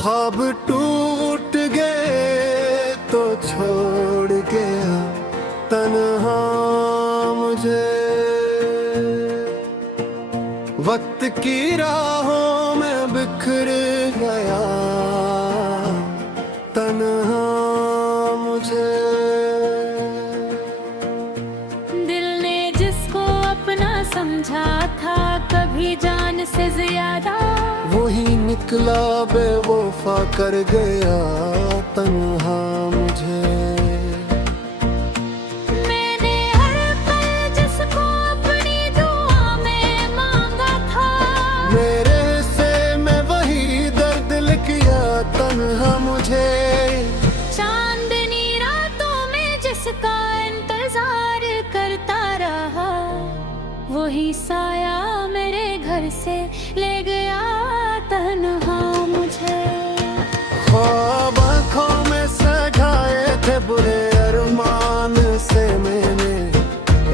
ख्वाब टूट गए तो छोड़ गया तन्हा मुझे। वक्त की राहों में बिखर गया तन्हा मुझे। दिल ने जिसको अपना समझा था कभी जान से ज्यादा, वही निकला बेवफा कर गया तन्हा मुझे। मैंने हर पल जिसको अपनी दुआ में मांगा था, मेरे से मैं वही दर्द लिख गया तन्हा मुझे। चांदनी रातों में जिसका इंतजार करता रहा, वही साया मेरे घर से ले गया तन्हा मुझे। ख्वाब आँखों में सजाए थे बुरे अरमान से मैंने,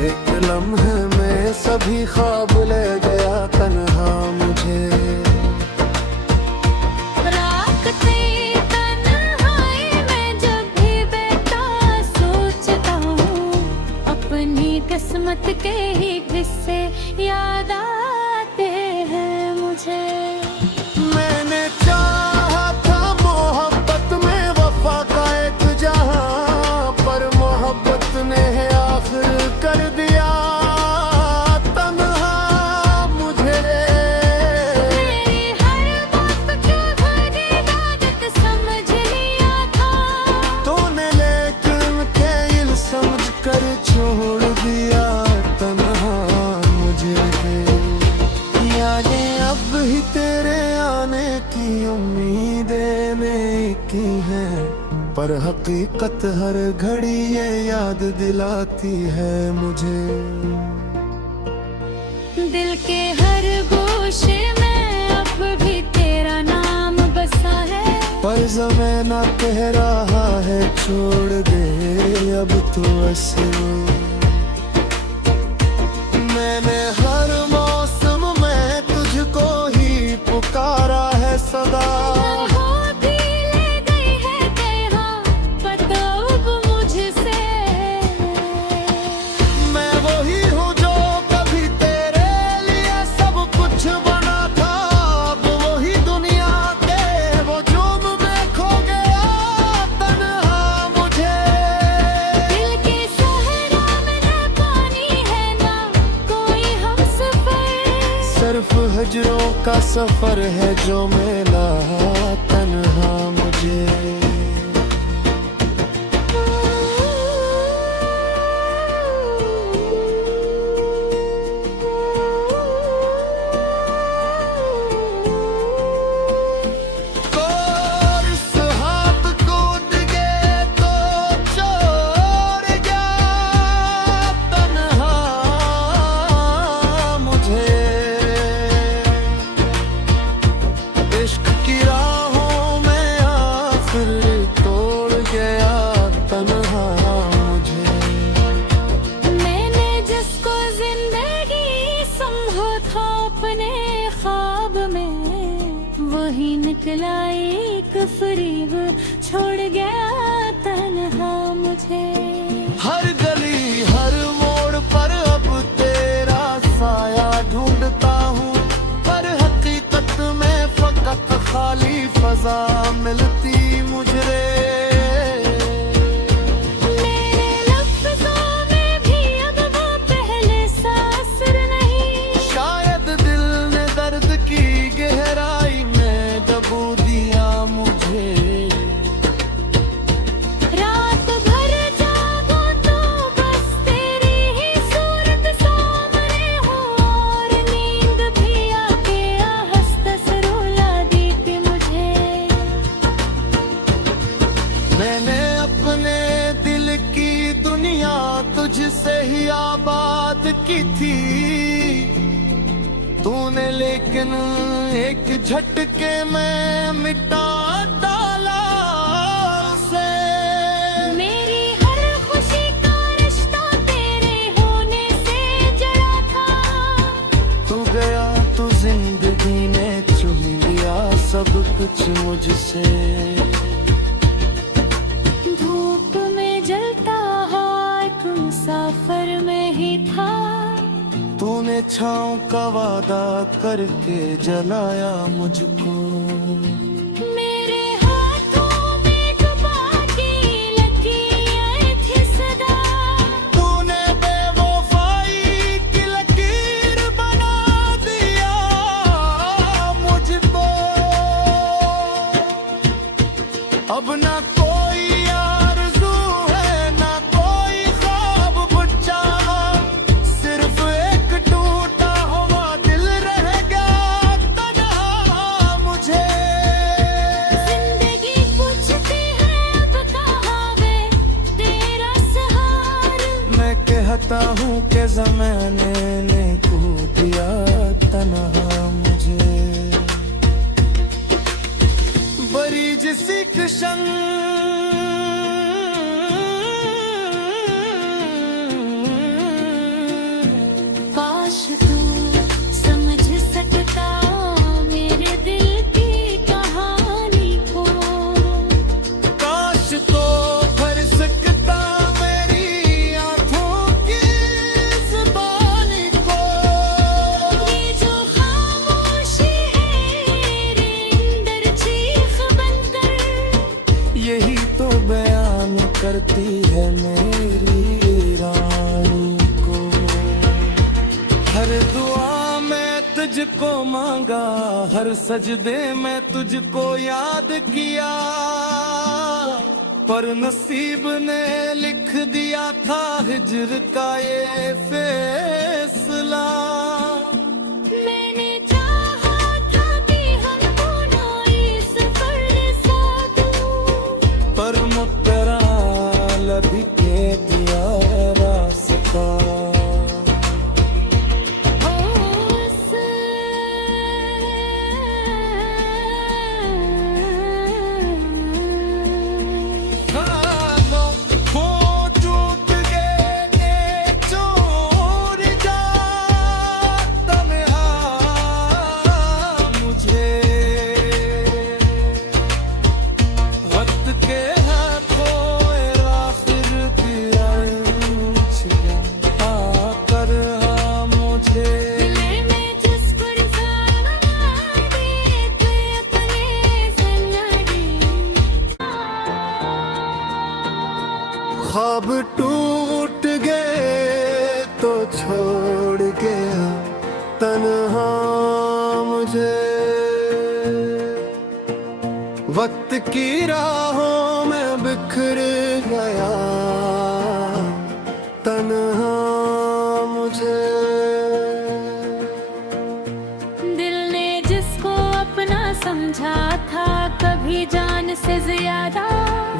एक लम्हे में सभी ख्वाब ले गया तन्हा मुझे। राखते तन्हाई में जब भी बैठा सोचता हूँ, अपनी किस्मत के ही किस्से याद आते हैं मुझे। मैंने चाहा था मोहब्बत में वफा का एक जहां, पर मोहब्बत ने आखिर कर दिया तन्हा मुझे। मेरी हर बात क्यों भरी आदत समझ लिया था, तूने लेकिन खेल समझ कर छोड़ दिया तन्हा मुझे। यादें अब ही तेरे आने की उम्मीदें में की हैं, पर हकीकत हर घड़ी ये याद दिलाती है मुझे। दिल के हर गोशे में अब भी तेरा नाम बसा है, पर ज़माना कह रहा है छोड़ दे अब तो असर। मैंने हर मौसम में तुझको ही पुकारा है सदा। वो भी ले गई है कहाँ पता अब मुझसे। मैं वही हूँ जो कभी तेरे लिए सब कुछ बना था, अब वही दुनिया के वो जुर्म में खो गया तन्हा मुझे। दिल के सहरा में न पानी है ना कोई हमसफर, सिर्फ हजरों का सफर है जो मिला तन्हा मुझे। इश्क की राहों में आखिर तोड़ गया तन्हा मुझे। मैंने जिसको जिंदगी समझा था अपने ख्वाब में, वही निकला एक फरीब छोड़ गया तन्हा मुझे। हर गली हर मोड़ पर अब तेरा साया ढूंढता हूँ, पर हकीकत में फकत खाली फजा मिलती मुझे। मेरे लफ्ज़ों में भी अब वो पहले सा असर नहीं, शायद दिल ने दर्द की गहराई में दबो दिया मुझे। रात भर जागो तो बस तेरी ही सूरत सामने हो, और नींद भी आके आहस्त रुला देती मुझे। मैंने अपने दिल की दुनिया तुझसे ही आबाद की थी, तूने लेकिन एक झटके में मिटा डाला उसे। मेरी हर खुशी का रिश्ता तेरे होने से जड़ा था, तू गया तो जिंदगी ने चुन लिया सब कुछ मुझसे। धूप में जलता हाथ मुसाफिर में ही था, तूने छाँव का वादा करके जलाया मुझको। मेरे हाथों में डुबाती लकीरें थी सदा, तूने बेवफाई की लकीर बना दिया मुझको। अब ना कोई आरज़ू है ना कोई ख्वाब बचा, सिर्फ एक टूटा हुआ दिल रह गया तन्हा मुझे। जिंदगी पूछती है अब कहाँ वे तेरा सहारा, मैं कहता हूँ कि ज़माने ने खो दिया तन्हा मुझे। बड़ी जिसी कृष्ण काश तू समझ सकता मेरे दिल की कहानी को। काश तो भर सकता मेरी आँखों की ज़ुबानी को। ये जो खामोशी है रे अंदर चीख बनकर, यही तो बयान करती है मेरी रानी को। हर दुआ में तुझको मांगा, हर सजदे में तुझको याद किया, पर नसीब ने लिख दिया था हिज्र का ये फैसला। मैंने चाहा था कि हम दोनों इस सफर साथ हों, पर मुकरा लभी के दिया रास्ता। वो टूट गए चोर जा तन्हा मुझे। वक्त के हाथों आखिर दिया आकर मुझे। दिल में जिसको रिसाना दिए थे अपने सन्नाटे, ख्वाब टूट गए तो छोड़ गया तन्हा मुझे। वक्त की राहों में बिखर गया तन्हा मुझे। दिल ने जिसको अपना समझा था कभी जान से ज्यादा,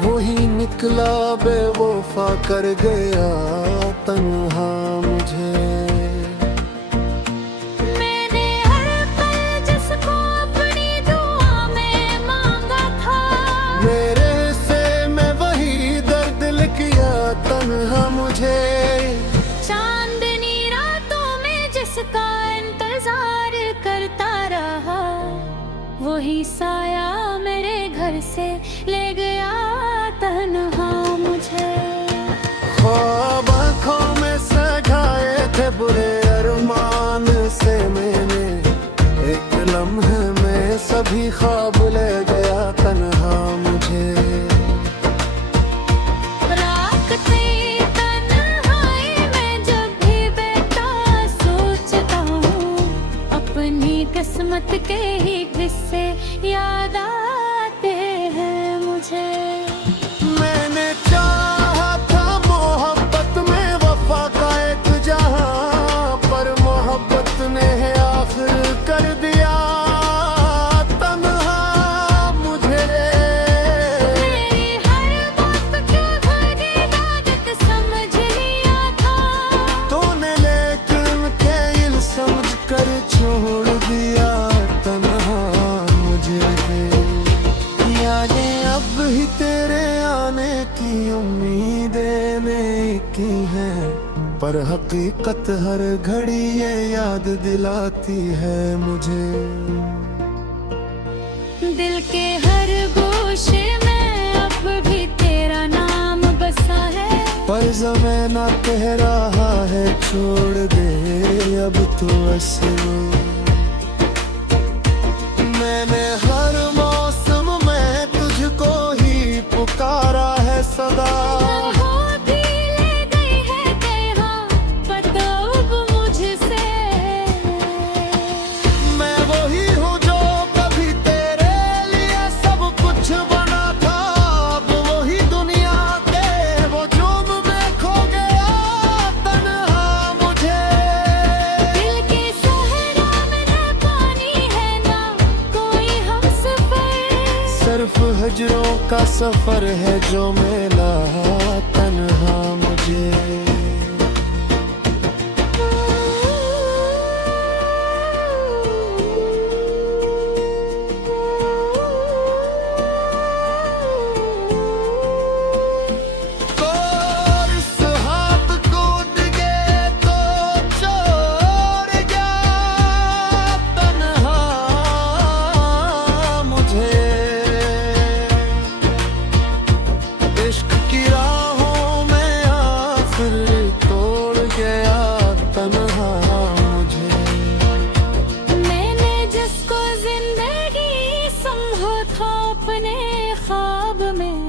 वही निकला बेवफा कर गया तन्हा मुझे। मैंने हर पल जिसको अपनी दुआ में मांगा था, मेरे से मैं वही दर्द लिख गया तन्हा मुझे। चांदनी रातों में जिसका इंतजार करता रहा, वही साया मेरे घर से ले गया तन्हा मुझे। ख्वाब आँखों में सजाए थे बुरे अरमान से मैंने, एक लम्हे में सभी ख्वाब ले गया तन्हा मुझे। राखते तन्हाई में जब भी बैठा सोचता हूँ, अपनी किस्मत के ही किस्से याद आते हैं मुझे। मैंने चाहा था मोहब्बत में वफा का एक जहां, पर मोहब्बत ने आखिर कर दिया तन्हा मुझे। मेरी हर बात की भरी आदत समझ लिया था, तूने लेकिन खेल समझ कर छोड़ दिया तन्हा मुझे। यादें अब ही तेरे आने की उम्मीदें में की हैं, पर हकीकत हर घड़ी ये याद दिलाती है मुझे। दिल के हर गोशे में अब भी तेरा नाम बसा है। पर ज़माना कह रहा है छोड़ दे अब तो असर। मैंने हर मौसम में तुझको ही पुकारा है सदा। होती ले गई है तेरा पता अब मुझसे। मैं वही हूँ जो कभी तेरे लिए सब कुछ बना था। अब वही दुनिया के वो जुर्म में खो गया तन्हा मुझे। दिल के सहरा में न पानी है ना कोई हमसफर। सिर्फ हजरों का सफर है जो मिला तन्हा मुझे। इश्क की राहों में आखिर तोड़ गया तन्हा मुझे। मैंने जिसको जिंदगी समझो था अपने ख्वाब में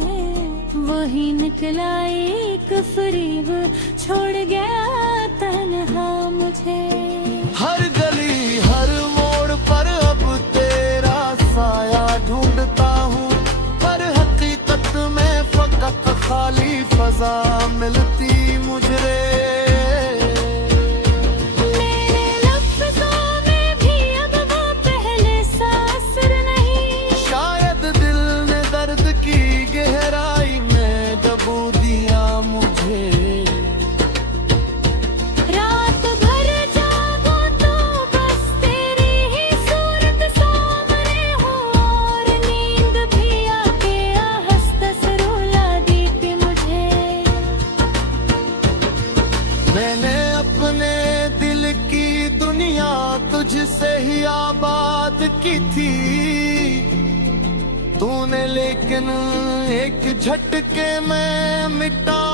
वही निकला एक फरीब छोड़ गया तन्हा मुझे। हर गली हर मोड़ पर अब तेरा साया ढूंढता हूँ। पर हकीकत में फकत खाली फजा मिलती मुझे। मेरे लफ्ज़ों में भी अब वो पहले सा असर नहीं। शायद दिल ने दर्द की गहराई में दबो दिया मुझे। रात भर जागो तो बस तेरी ही सूरत सामने हो। और नींद भी आके आहस्त रुला देती मुझे। मैंने अपने दिल की दुनिया तुझसे ही आबाद की थी। तूने लेकिन एक झटके में मिटा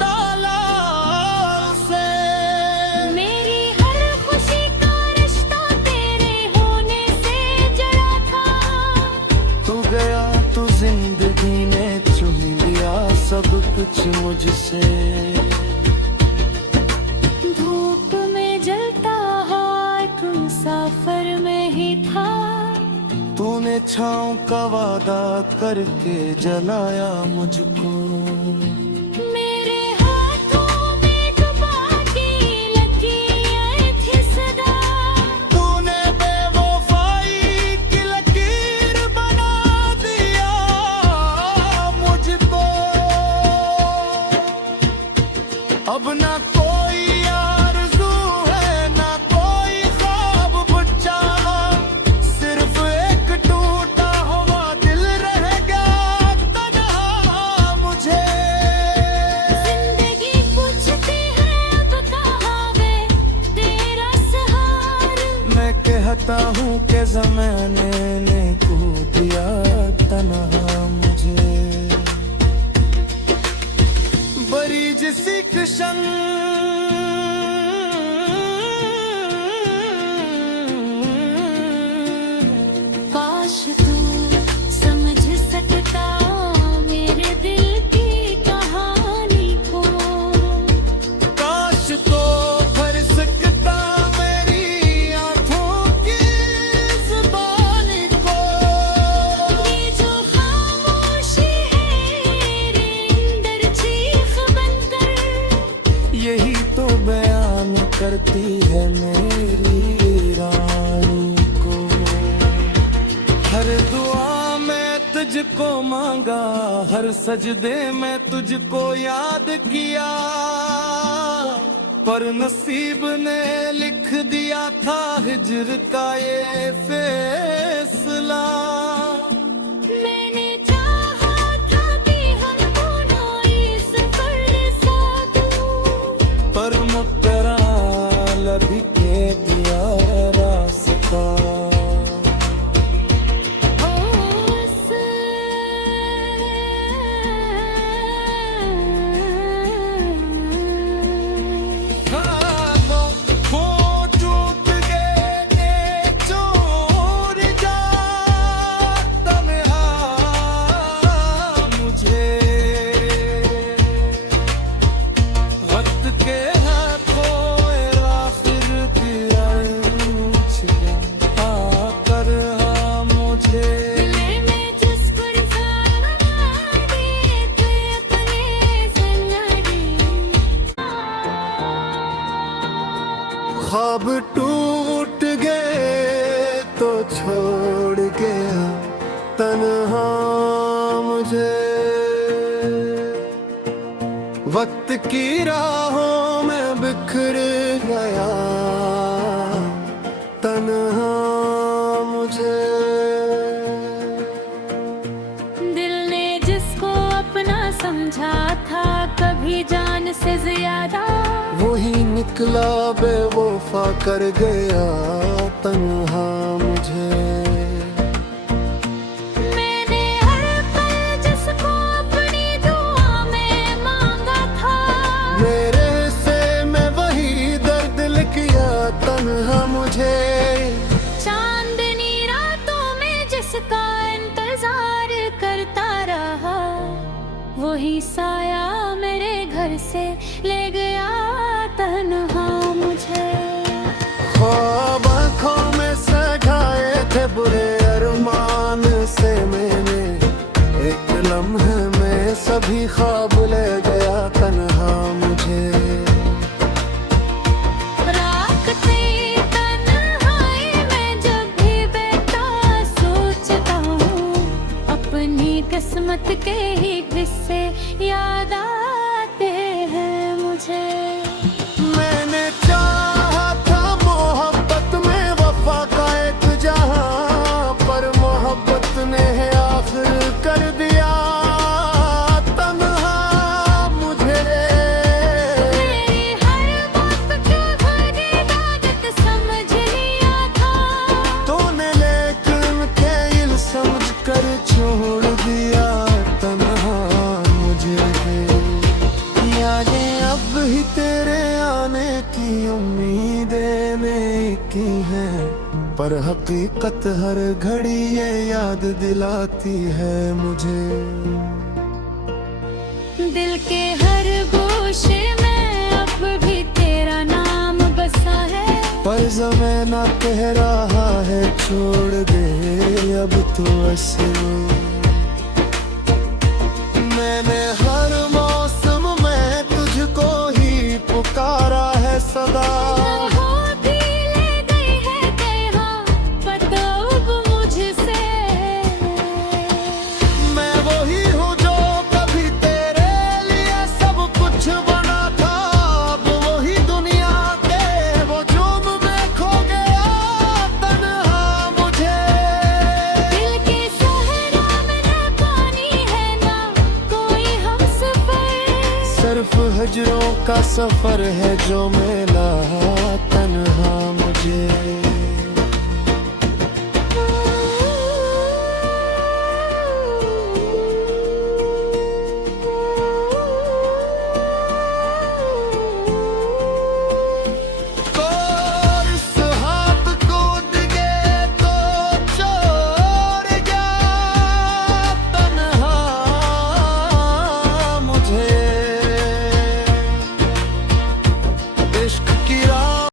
डाला उसे। मेरी हर खुशी का रिश्ता तेरे होने से जड़ा था। तू गया तो जिंदगी ने चुन लिया सब कुछ मुझसे। धूप में जलता हुआ एक मुसाफिर में ही था। तूने छाँव का वादा करके जलाया मुझको। मेरे हाथों में डुबा के लकीरें थी सदा। तूने बेवफाई की लकीर बना दिया मुझको। अब ना कोई आरज़ू है ना कोई ख्वाब बचा। सिर्फ एक टूटा हुआ दिल रह गया तन्हा मुझे। जिंदगी पूछती है अब कहाँ वे तेरा सहार। मैं कहता हूँ कि ज़माने ने खो दिया तन्हा मुझे। बड़ी जिसी कृष्ण काश तू समझ सकता मेरे दिल की कहानी को। काश तो भर सकता मेरी आंखों की जुबानी को। ये जो खामोशी है मेरे अंदर चीख बनकर। यही तो बयान करती है मेरी रानी को। हर दुआ में तुझको मांगा, हर सजदे में तुझको याद किया। पर नसीब ने लिख दिया था हिज्र का ये फैसला। मैंने चाहा था कि हम दोनों इस सफर साथ हों। पर मुकरा लभी के दिया रास्ता। ओ तन्हा मुझे वक्त की राहों में बिखर गया तन्हा मुझे। दिल ने जिसको अपना समझा था कभी जान से ज्यादा, वही निकला बेवफा कर गया तन्हा मुझे। मैंने हर पल जिसको अपनी दुआ में मांगा था, मेरे से मैं वही दर्द लिख गया तन्हा मुझे। चांदनी रातों में जिसका इंतजार करता रहा, वही साया मेरे घर से ले गया तन्हा मुझे। ख्वाब आँखों में सजाए थे बुरे अरमान से मैंने, एक लम्हे में सभी ख्वाब ले गया तन्हा मुझे। राखती तन्हाई में जब भी बैठा सोचता हूँ, अपनी किस्मत के ही किस्से याद आते हैं मुझे। मैंने चाहा था मोहब्बत में वफा का एक जहां, पर मोहब्बत ने आखिर कर दिया तन्हा मुझे। मेरी हर बात को भरी आदत समझ लिया था, तूने लेकिन खेल समझ कर छोड़ दिया तन्हा मुझे। यादें अब ही तेरे आने की उम्मीदें में की हैं, पर हकीकत हर घड़ी ये याद दिलाती है मुझे। दिल के हर गोशे में अब भी तेरा नाम बसा है, पर ज़माना कह रहा है छोड़ दे अब तो ऐसे। मैंने हर मौसम में तुझको ही पुकारा है सदा, होती ले गई है कहाँ पता अब मुझसे। मैं वही हूँ जो कभी तेरे लिए सब कुछ बना था, अब वही दुनिया के वो जुर्म में खो गया तन्हा मुझे। दिल के सहरा में न पानी है ना कोई हमसफर, सिर्फ हजरों का सफर है जो मिला तन्हा मुझे।